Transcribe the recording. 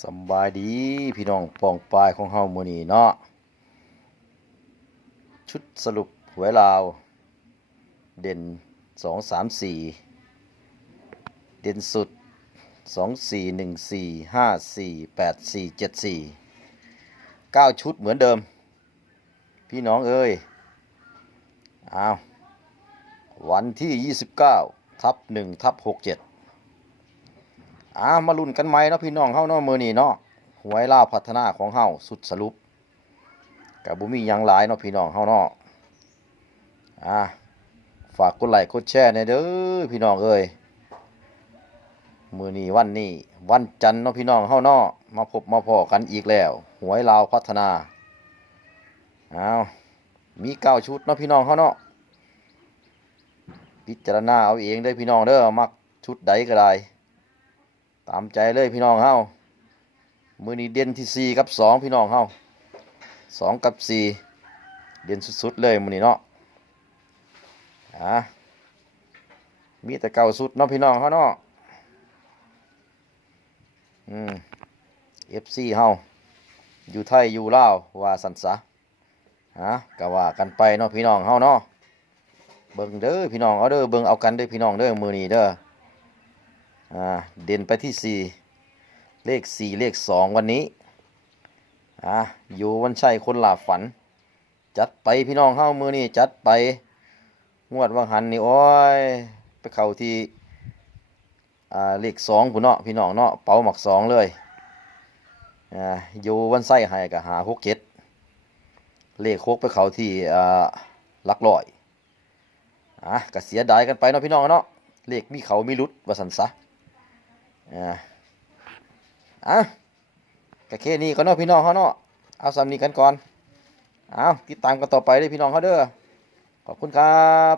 สบายดีพี่น้องปองปลายของเฮามื้อนี้เนาะชุดสรุปหวยลาว เด่น 2 3 4 เด่นสุด 2 4 1 4 5 4 8 4 7 4 9 ชุดเหมือนเดิม พี่น้องเอ้ยอ้าววันที่ 29 ทับ 1 ทับ 67 อ่ามาลุ้นกันไหมเนาะพี่น้องเฮาเนาะมือนี้เนาะหวยลาวพัฒนาของเฮาสุดสรุปกับบ่มียังหลายเนาะพี่น้องเฮาเนาะอ่าฝากกดไลค์กดแชร์ในอยเด้อพี่น้องเอ้ยมือนี้วันนี้ วันจันทร์เนาะพี่น้องเฮาเนาะมาพบมาพอกันอีกแล้ว หวยลาวพัฒนาอ้าวมีเก้าชุดเนาะพี่น้องเฮาเนาะพิจารณาเอาเองเด้พี่น้องเด้อมักชุดใดก็ได้ ตามใจเลยพี่น้องเฮามือนี้เด่นที่สี่กับสองพี่น้องเฮาสองกับสี่เด่นสุดๆเลยมือนี้เนาะอะมีแต่เก่าสุดเนาะพี่น้องเฮาเนาะอืมเอฟซีเฮาอยู่ไทยอยู่ลาวว่าสันซะฮะก็ว่ากันไปเนาะพี่น้องเฮาเนาะเบิ่งเด้อพี่น้องเอาเด้อเบิ่งเอากันเด้อพี่น้องเด้อมือนี้เด้อ เด่นไปที่สี่เลขสี่เลขสองวันนี้อ่าอยู่วันชัยคนหลาฝัน จัดไปพี่น้องเฮ้ามือนี่จัดไป งวดวังหันนี่โอ้ยไปเข้าที่อ่าเลขสองผู้เนาะพี่น้องเนาะเป๋าหมักสองเลยอ่าอยู่วันไส้ให้กับหาหกเจ็ดเลขหกไปเขาที่อ่าลักร้อยอะก็เสียดายกันไปเนาะพี่น้องเนาะเลขมีเขามีรุดว่าสันซะ อ่าอะกะแคนี้ก็เนาะพี่น้องเขาเนาะเอาสำนีกันก่อนเอาติดตามกันต่อไปเลยพี่น้องเขาเด้อขอบคุณครับ